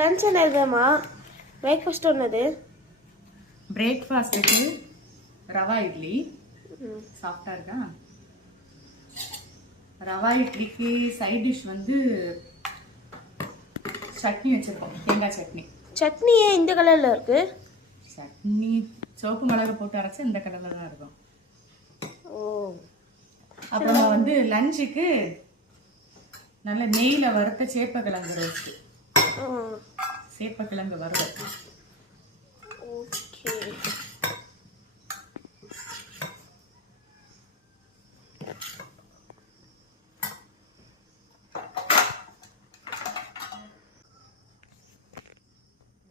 Lunch என்னதுமா breakfast ஒன்னது பிரேக்ஃபாஸ்ட்டுக்கு ரவா இட்லி. சாஃப்டாக இருக்கா? ரவா இட்லிக்கு சைட் டிஷ் வந்து சட்னி வச்சுருக்கோம். தேங்காய் சட்னி. சட்னி ஏன் இந்த கலரில் இருக்கு? சட்னி சிவப்பு மிளகு போட்டு அரைச்சா இந்த கடலில் தான் இருக்கும். ஓ. அப்புறம் வந்து லஞ்சுக்கு நல்ல நெய்யில் வறுத்த சேப்பக்கிழங்கு ரோஸ்ட்டு சேப்பக்கிழங்கு வறுவல் ஓகே.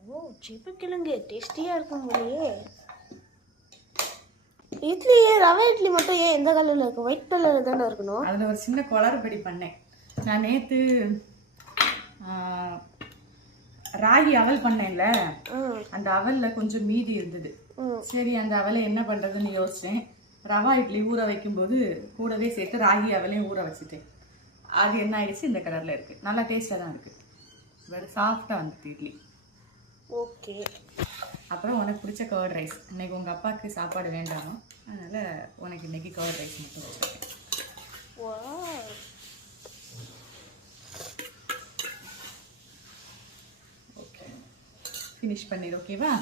ஓ சிப்பக்கிழங்கு. டேஸ்டியாக இருக்கும் போலயே. இட்லி ரவை இட்லி மட்டும் ஏன் எந்த கலரில் இருக்கும்? ஒயிட் கலரில் தானே இருக்கணும்? அதில் ஒரு சின்ன குளறுபடி பண்ணேன். நான் நேற்று ராகி அவல் பண்ணேன்ல? அந்த அவலில் கொஞ்சம் மீதி இருந்தது. சரி அந்த அவலை என்ன பண்ணுறதுன்னு யோசித்தேன் ரவா இட்லி ஊற வைக்கும்போது கூடவே சேர்த்து ராகி அவலையும் ஊற வச்சுட்டேன். அது என்ன ஆயிடுச்சு? இந்த கலரில் இருக்குது நல்லா டேஸ்ட்டாக தான் இருக்குது வெறும் சாஃப்டாக வந்துட்டு இட்லி. ஓகே. அப்புறம் உனக்கு பிடிச்ச கர்ட் ரைஸ் இன்னைக்கு உங்கள் அப்பாவுக்கு சாப்பாடு வேண்டாமா. அதனால் உனக்கு இன்னைக்கு கர்ட் ரைஸ் மட்டும் வச்சுருக்கேன் வா ஓகே ஃபினிஷ் பண்ணிடு ஓகேவா